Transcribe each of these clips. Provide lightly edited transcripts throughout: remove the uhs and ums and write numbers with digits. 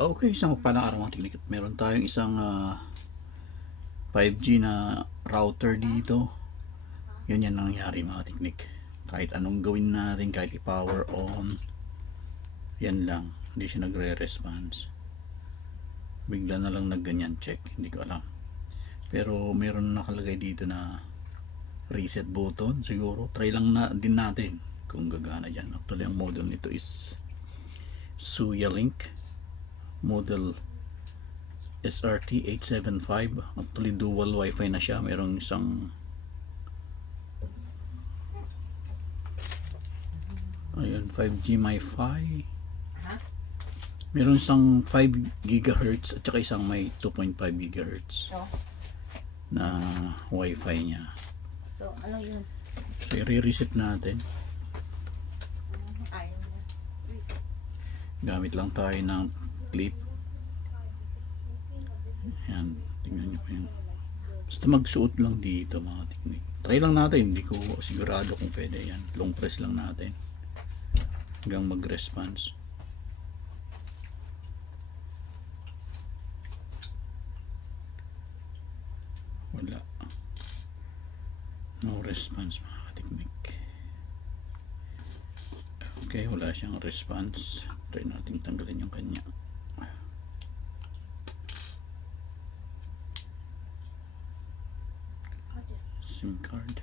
Okay, isang palang araw mga teknik. Meron tayong isang 5G na router dito. Yan ang nangyari mga teknik. Kahit anong gawin natin, kahit i-power on, yan lang. Hindi siya nagre-response. Bigla na lang nagganyan, check. Hindi ko alam. Pero meron nakalagay dito na reset button. Siguro, try lang na din natin kung gagana yan. Actually, ang model nito is Suya Link. Model SRT875. Actually dual wifi na siya. Merong isang ayun, 5G MiFi. Meron isang 5 GHz at saka isang may 2.5 GHz na wifi niya. So, ano yun? So i-reset natin. Ayaw niya. Gamit lang tayo ng clip. Yan, tingnan nyo po yun. Basta magsuot lang dito mga teknik. Try lang natin, hindi ko sigurado kung pwede yan. Long press lang natin hanggang mag-response. Wala. No response mga teknik. Okay, wala siyang response. Try natin tanggalin yung kanya. SIM card.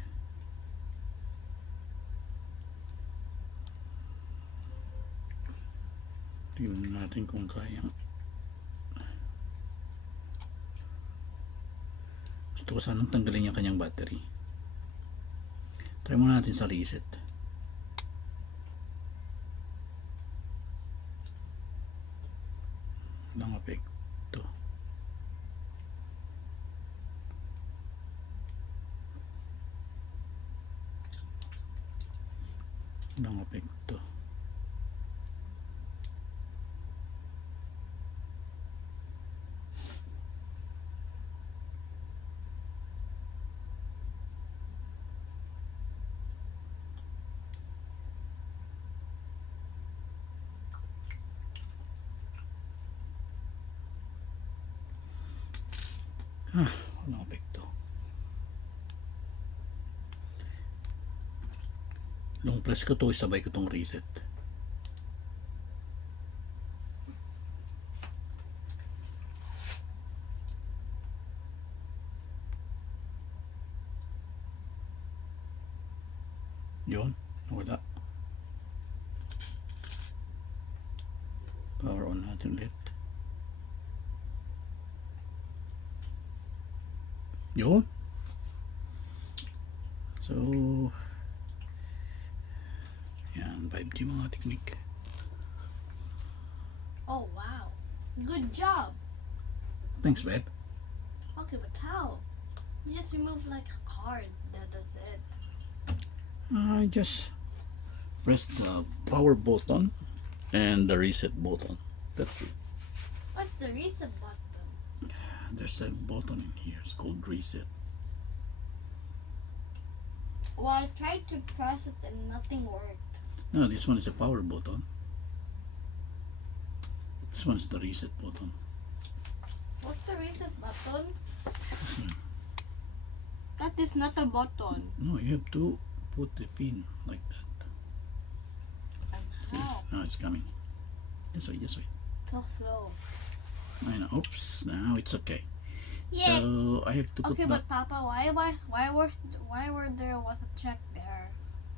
Tingnan natin kung kayang. Gusto ko sanang tanggalin yung kanyang battery. Try muna natin sa reset. Walang apekto. Walang apekto. Walang apekto. Long press ko to, isabay ko tong reset. Yun, wala. Power on natin ulit. Yun. So, yan, 5G mga teknik. Oh, wow. Good job. Thanks, babe. Okay, but how? You just remove like a card. That's it. I just press the power button and the reset button. That's it. What's the reset button? There's a button in here. It's called reset. Well, I tried to press it and nothing worked. No, this one is a power button. This one is the reset button. What's the reset button? That is not a button. No, you have to put the pin like that. And See? how? Now it's coming. Just wait, just wait. So slow. I know. Oops. Now it's okay. Yeah. So I have to put Okay, the. but Papa, why were there was a check there?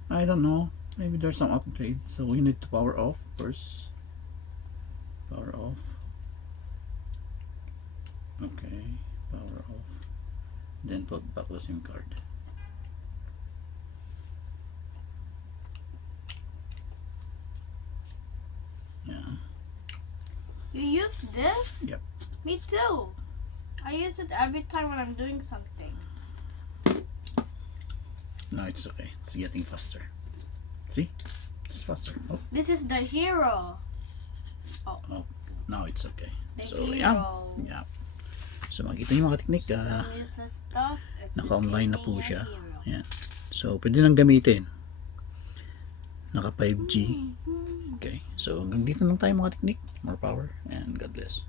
I don't know. Maybe there's some upgrade. So we need to power off first. Power off. Okay. Power off. Then put back the SIM card. Yeah. You use this? Yep. Me too. I use it every time when I'm doing something. Now it's okay. It's getting faster. See? It's faster. Oh, This is the hero. now it's okay. The So, hero. yeah. So, makikita niyo mga teknik. Some useless stuff is Naka-online na po becoming a siya. hero. Yan. So, pwede nang gamitin. Naka 5G. Okay. So, hanggang dito lang tayo mga teknik. More power and God bless. bless.